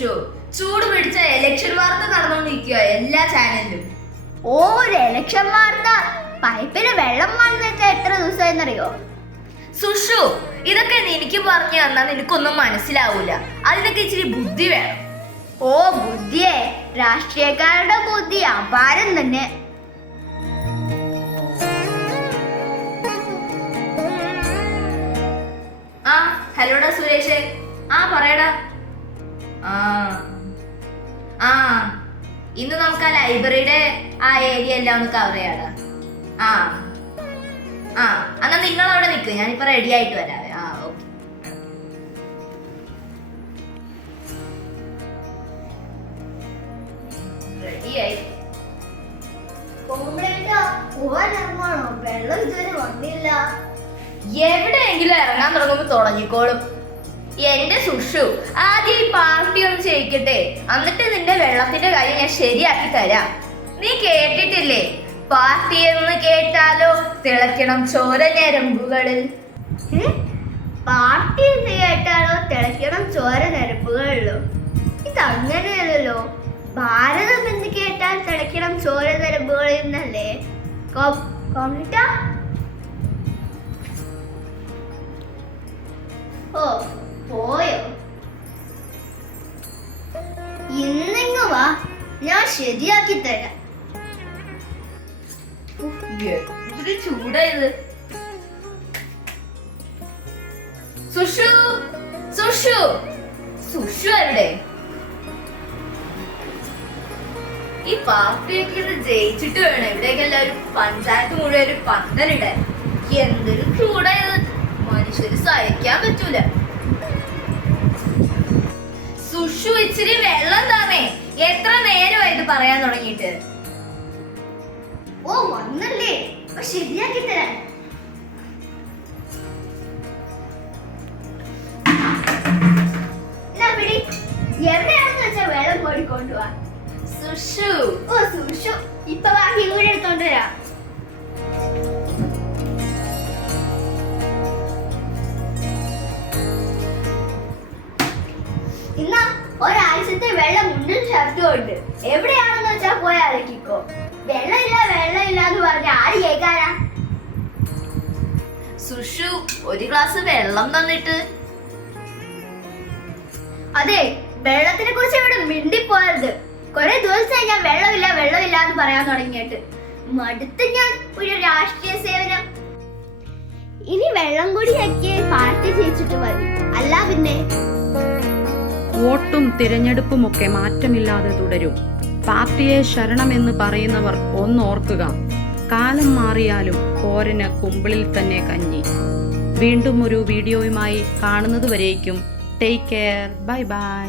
ചൂട് പിടിച്ച എലക്ഷൻ വാർത്ത നടന്നുകൊണ്ടിരിക്കുക എല്ലാ ചാനലിലും ഓ ഒരു എലക്ഷൻ വാർത്ത പൈപ്പിന് വെള്ളം വന്നിട്ട് എത്ര ദിവസമായിരുന്നറിയോ സുഷു ഇതൊക്കെ എനിക്ക് പറഞ്ഞു തന്നാൽ നിനക്കൊന്നും മനസ്സിലാവൂല. അതിനൊക്കെ ഇച്ചിരി ബുദ്ധി വേണം. ഓ ബുദ്ധിയെ. രാഷ്ട്രീയക്കാരുടെ ബുദ്ധി അപാരം തന്നെ. ആ ഹലോടാ സുരേഷ്. ആ പറയടാ. ആ. ആ. ഇന്ന് നമുക്ക് ആ ലൈബ്രറിയുടെ ആ ഏരിയ എല്ലാം ഒന്ന് കവർ ചെയ്യാടാ ആ. ആ. എന്നാ നിങ്ങൾ അവിടെ നിൽക്ക് ഞാനിപ്പോ റെഡി ആയിട്ട് വരാം. ആ ഓക്കെ റെഡിയായി വെള്ളം ഇതുവരെ വന്നില്ല. എവിടെയെങ്കിലും ഇറങ്ങാൻ തുടങ്ങുമ്പോ തുടങ്ങിക്കോളും. എന്റെ സുഷു ആദ്യം ഈ പാർട്ടി ഒന്ന് ചെയ്യിക്കട്ടെ. എന്നിട്ട് നിന്റെ വെള്ളത്തിന്റെ കാര്യം ഞാൻ ശരിയാക്കി തരാം. നീ കേട്ടിട്ടില്ലേ? പാർട്ടി എന്ന് കേട്ടാലോ? തിളയ്ക്കണം ചോര ഞരമ്പുകളിൽ. പാർട്ടി എന്ന് കേട്ടാലോ? തിളയ്ക്കണം ചോര ഞരമ്പുകളിലോ? ഇത് അങ്ങനെയല്ലോ ഭാരതം എന്ന് കേട്ടാൽ തിളയ്ക്കണം ചോര ഞരമ്പുകളിൽ നിന്നല്ലേ കോ- കോമഡിട്ടാ? ഓ പോയോ? ഇന്നിങ്ങ് വാ ഞാൻ ശരിയാക്കി തരാം. ചൂടായത് സുഷു സുഷു സുഷു അല്ലേ ഈ പാർട്ടിയൊക്കെ ഇത് ജയിച്ചിട്ട് വേണം. ഇവിടെയൊക്കെ എല്ലാവരും പഞ്ചായത്ത് മുഴുവൻ പന്തലിടാൻ. എന്തൊരു ചൂടായത് മനുഷ്യര് സഹിക്കാൻ പറ്റൂല. സുഷു ഇച്ചിരി വെള്ളം താമേ എത്ര നേരമായി ഇത് പറയാൻ തുടങ്ങിയിട്ട്? ഓ വന്നല്ലേ. ശരിയാക്കി തരാൻ എവിടെയാണെന്ന് വെച്ചാ വെള്ളം കോടി കൊണ്ടുപോവാ സുഷു. ഓ സുഷു. ഇപ്പൊ ബാക്കി കൂടെ എടുത്തോണ്ട് വരാം. വെള്ളം മുണ്ടും ഷർട്ടും ഉണ്ട് എവിടെയാണെന്ന് വെച്ചാ പോയി അലക്കിക്കോ. വെള്ളമില്ല വെള്ളമില്ല എന്ന് പറഞ്ഞ ആര് കേൾക്കാനാ? സുഷു ഒരു ഗ്ലാസ് വെള്ളം തന്നിട്ട്. അതെ വെള്ളത്തിനെ കുറിച്ച് ഇവിടെ മിണ്ടിപ്പോയത് കുറെ ദിവസമായി ഞാൻ വെള്ളമില്ല വെള്ളമില്ല എന്ന് പറയാൻ തുടങ്ങിയിട്ട്. മടുത്ത് ഞാൻ ഒരു രാഷ്ട്രീയ സേവനം. ഇനി വെള്ളം കൂടിയൊക്കെ പാർട്ടി ജയിച്ചിട്ട് മതി. അല്ല പിന്നെ വോട്ടും തിരഞ്ഞെടുപ്പുമൊക്കെ മാറ്റമില്ലാതെ തുടരും. പാർട്ടിയെ ശരണമെന്ന് പറയുന്നവർ ഒന്നോർക്കുക. കാലം മാറിയാലും കോരന് കുമ്പിളിൽ തന്നെ കഞ്ഞി. വീണ്ടും ഒരു വീഡിയോയുമായി കാണുന്നതുവരേക്കും ടേക്ക് കെയർ. Bye bye.